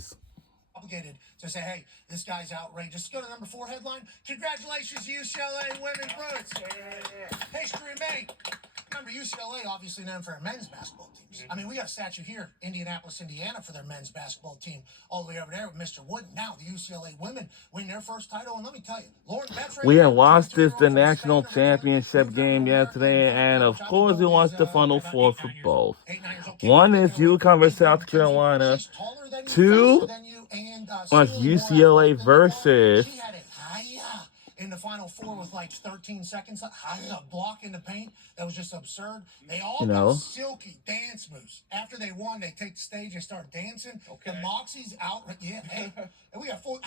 Jeez. Obligated to say, hey, this guy's outrageous. Go to number 4 headline. Congratulations, UCLA Women's Bruins. History made. Remember, UCLA obviously known for their men's basketball teams. I mean, we got a statue here, Indianapolis, Indiana, for their men's basketball team, all the way over there with Mr. Wooden. Now the UCLA women win their first title, and let me tell you, Lauren Betts. We had watched the national championship game yesterday, and of course we watched the Final Four for both. One is UConn versus South Carolina. 2 was UCLA versus. In the Final Four with like 13 seconds, a block in the paint that was just absurd. They all got silky dance moves. After they won, they take the stage and start dancing. Okay. The Moxie's out. Yeah, hey, and we got 4.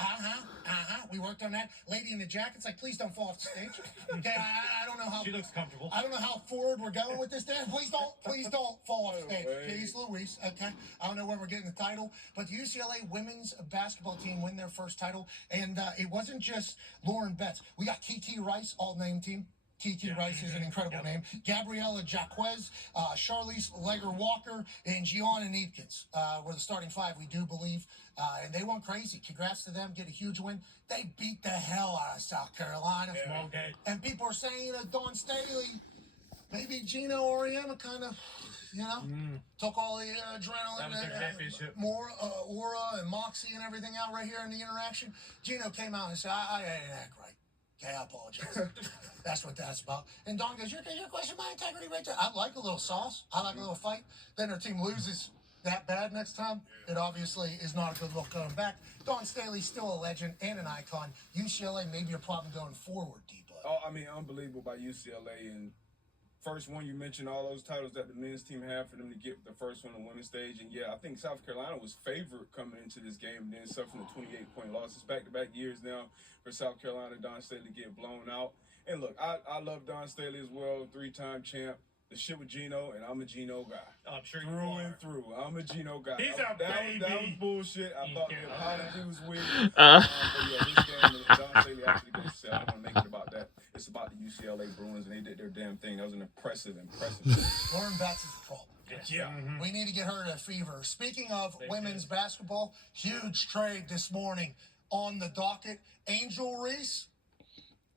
We worked on that. Lady in the jacket's like, please don't fall off the stage. Okay, I don't know how. She looks comfortable. I don't know how forward we're going with this, Dan. Please don't fall off the stage. Jeez Louise. Okay, I don't know where we're getting the title, but the UCLA women's basketball team win their first title, and it wasn't just Lauren Betts. We got Kiki Rice, all-name team. Kiki Rice is an incredible name. Gabriella Jaquez, Charlize Leger-Walker, and Gianna Needkins were the starting 5, we do believe. And they went crazy. Congrats to them. Get a huge win. They beat the hell out of South Carolina. And people are saying Dawn Staley, maybe Gino Auriemma kind of, took all the adrenaline, more aura and moxie and everything out right here in the interaction. Gino came out and said, I didn't act right. Okay, I apologize. That's what that's about. And Dawn goes, you're questioning my integrity right there. I like a little sauce. I like a little fight. Then her team loses that bad next time. It obviously is not a good look going back. Dawn Staley's still a legend and an icon. UCLA may be a problem going forward, D-Bud. Oh, I mean, unbelievable by UCLA. And first one, you mentioned all those titles that the men's team had for them to get the first one on winning stage. And yeah, I think South Carolina was favored coming into this game and then suffering a 28-point loss. It's back-to-back years now for South Carolina, Dawn Staley to get blown out. And look, I love Dawn Staley as well, 3-time champ. The shit with Gino, and I'm a Gino guy. I'm sure you through are. And through. I'm a Gino guy. He's a baby. That was bullshit. I thought the apology was weird. But yeah, this game, Dawn Staley actually gonna sell. I don't want to make it about that. It's about the UCLA Bruins, and they did their damn thing. That was an impressive. Lauren Betts is the problem. Yeah. We need to get her to fever. Speaking of women's basketball, huge trade this morning on the docket. Angel Reese,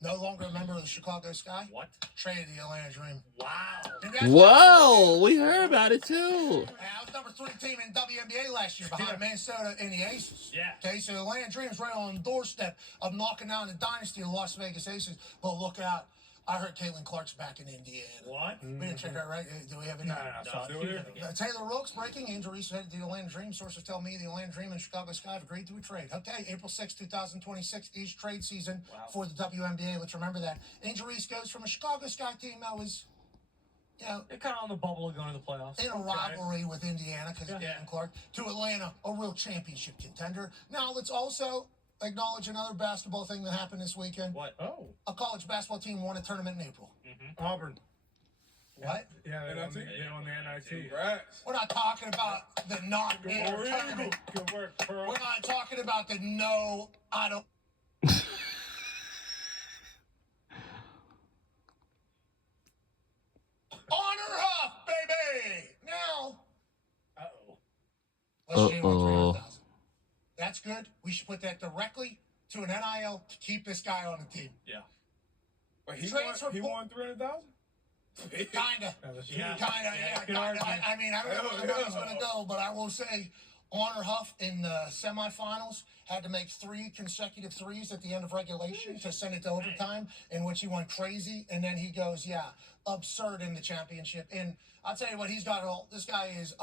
no longer a member of the Chicago Sky. What? Traded the Atlanta Dream. Wow. Whoa, we heard about it too. I was number 3 team in WNBA last year behind Minnesota and the Aces. Yeah. Okay, so the Atlanta Dream's right on the doorstep of knocking down the dynasty of the Las Vegas Aces. But look out. I heard Caitlin Clark's back in Indiana. What? We didn't check her, right? Do we have any? No. Taylor Rooks breaking. Angel Reese headed to the Atlanta Dream. Sources tell me the Atlanta Dream and Chicago Sky have agreed to a trade. Okay, April 6, 2026 is trade season for the WNBA. Let's remember that. Angel Reese goes from a Chicago Sky team that was, they're kind of on the bubble of going to the playoffs. in a rivalry with Indiana because of Caitlin Clark, to Atlanta, a real championship contender. Now, let's also acknowledge another basketball thing that happened this weekend. What? Oh. A college basketball team won a tournament in April. Auburn. What? Yeah, they won the NIT. Congrats. We're not talking about the not-in tournament. Good work, Pearl. We're not talking about the no, I don't. Honor Huff, baby! Now. Let's do 300,000. That's good. We should put that directly to an NIL to keep this guy on the team. Yeah. But he won 300,000? Kinda. I mean, I don't know where it's going to go, but I will say Honor Huff in the semifinals had to make 3 consecutive threes at the end of regulation to send it to overtime, in which he went crazy. And then he goes, absurd in the championship. And I'll tell you what, he's got it all. This guy is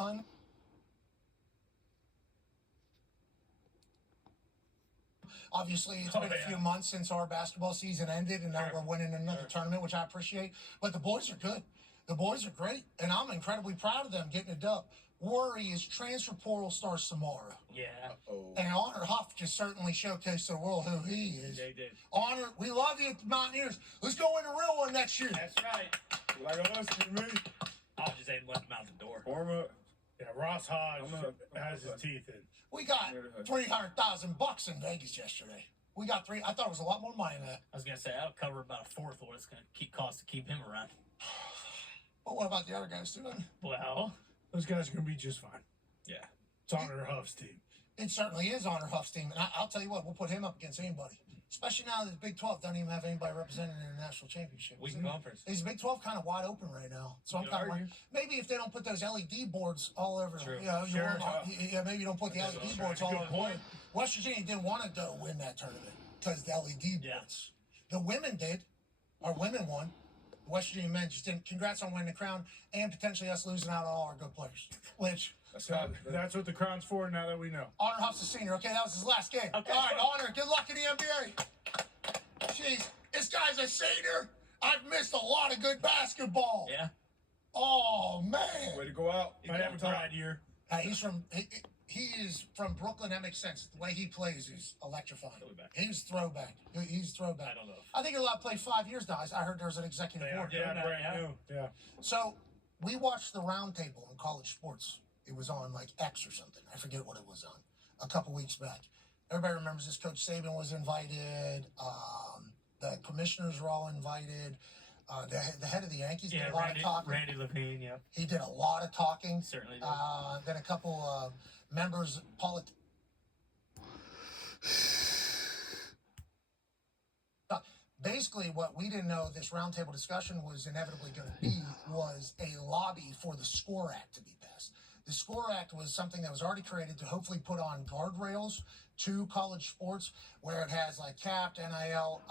Obviously, it's been a few months since our basketball season ended, and now we're winning another tournament, which I appreciate. But the boys are good. The boys are great, and I'm incredibly proud of them getting a dub. Worry is transfer portal star Samara. Yeah. And Honor Huff just certainly showcased to the world who he is. They did. Honor, we love you at the Mountaineers. Let's go win a real one next year. That's right. Like us, me. I'll just say let them out the door. Former. Yeah, Ross Hodge has his teeth in. We got $300,000 in Vegas yesterday. We got 3. I thought it was a lot more money than that. I was gonna say that'll cover about a fourth of what it's gonna cost to keep him around. But what about the other guys too? Well, those guys are gonna be just fine. Yeah. It's Honor Huff's team. It certainly is Honor Huff's team, and I'll tell you what, we'll put him up against anybody. Especially now that the Big 12 doesn't even have anybody represented in the national championship. Weak conference. Is Big 12 kind of wide open right now? So I'm You kind of argue. like, maybe if they don't put those LED boards all over, True. Sure. maybe you don't put the LED boards all Good over. point. West Virginia didn't want to go win that tournament because the LED Yeah. boards. The women did. Our women won. The West Virginia men just didn't. Congrats on winning the crown and potentially us losing out on all our good players. Which That's what the crown's for. Now that we know. Honor Huff's a senior. Okay, that was his last game. Okay. All right, Honor. Good luck in the NBA. Jeez, this guy's a senior. I've missed a lot of good basketball. Yeah. Oh man. Way to go out. Might have a pride year. He's from. He is from Brooklyn. That makes sense. The way he plays is electrifying. Throwback. He's throwback. He's throwback. I don't know. I think he'll allowed to play 5 years, guys. I heard there was an executive order. Yeah, that, brand yeah. new. Yeah. So we watched the roundtable in college sports. It was on like X or something. I forget what it was on. A couple weeks back. Everybody remembers this. Coach Saban was invited. The commissioners were all invited. The head of the Yankees did a lot of talking. Randy Levine, yeah. He did a lot of talking. Certainly did. Then a couple members, basically what we didn't know this roundtable discussion was inevitably going to be was a lobby for the SCORE Act to be passed. The SCORE Act was something that was already created to hopefully put on guardrails to college sports where it has like capped NIL,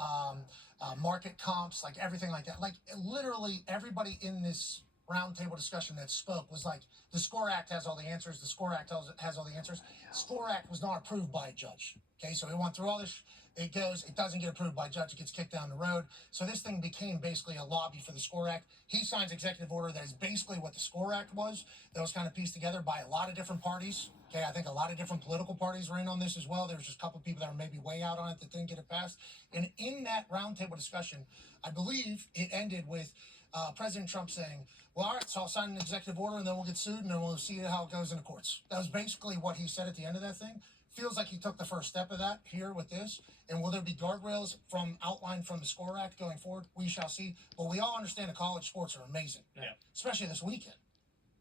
market comps, like everything like that. Like literally everybody in this roundtable discussion that spoke was like, the SCORE Act has all the answers. The SCORE Act has all the answers. SCORE Act was not approved by a judge. Okay, so we went through all this. It doesn't get approved by a judge. It gets kicked down the road. So this thing became basically a lobby for the SCORE Act. He signs executive order that is basically what the SCORE Act was. That was kind of pieced together by a lot of different parties. Okay, I think a lot of different political parties were in on this as well. There was just a couple of people that were maybe way out on it that didn't get it passed. And in that roundtable discussion, I believe it ended with President Trump saying, well, all right, so I'll sign an executive order and then we'll get sued and then we'll see how it goes in the courts. That was basically what he said at the end of that thing. Feels like he took the first step of that here with this. And will there be guardrails outlined from the SCORE Act going forward? We shall see. But we all understand that college sports are amazing. Yeah. Especially this weekend.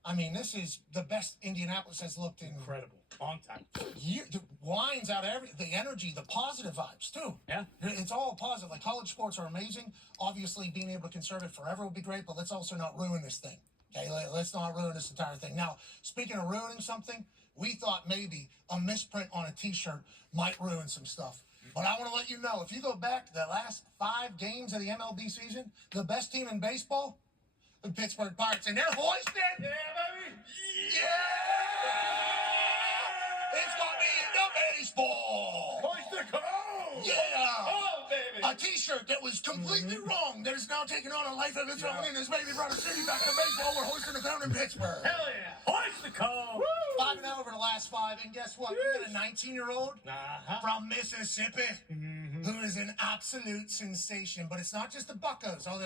I mean, this is the best Indianapolis has looked in Incredible. Long time. the wines out of the energy, the positive vibes too. Yeah. It's all positive. Like college sports are amazing. Obviously, being able to conserve it forever would be great, but let's also not ruin this thing. Okay, let's not ruin this entire thing. Now, speaking of ruining something, we thought maybe a misprint on a T-shirt might ruin some stuff. But I want to let you know, if you go back to the last 5 games of the MLB season, the best team in baseball, the Pittsburgh Pirates, and they're hoisted. Yeah, baby. Yeah! It's gonna be the baseball. Hoist the cone. Yeah! Oh, baby. A T-shirt that was completely wrong that is now taking on a life of its own in his baby brother city back to baseball. We're hoisting the crown in Pittsburgh. Hell yeah. Hoist the cone. 5-0 over the last 5, and guess what? We got a 19-year-old from Mississippi who is an absolute sensation. But it's not just the Buccos, although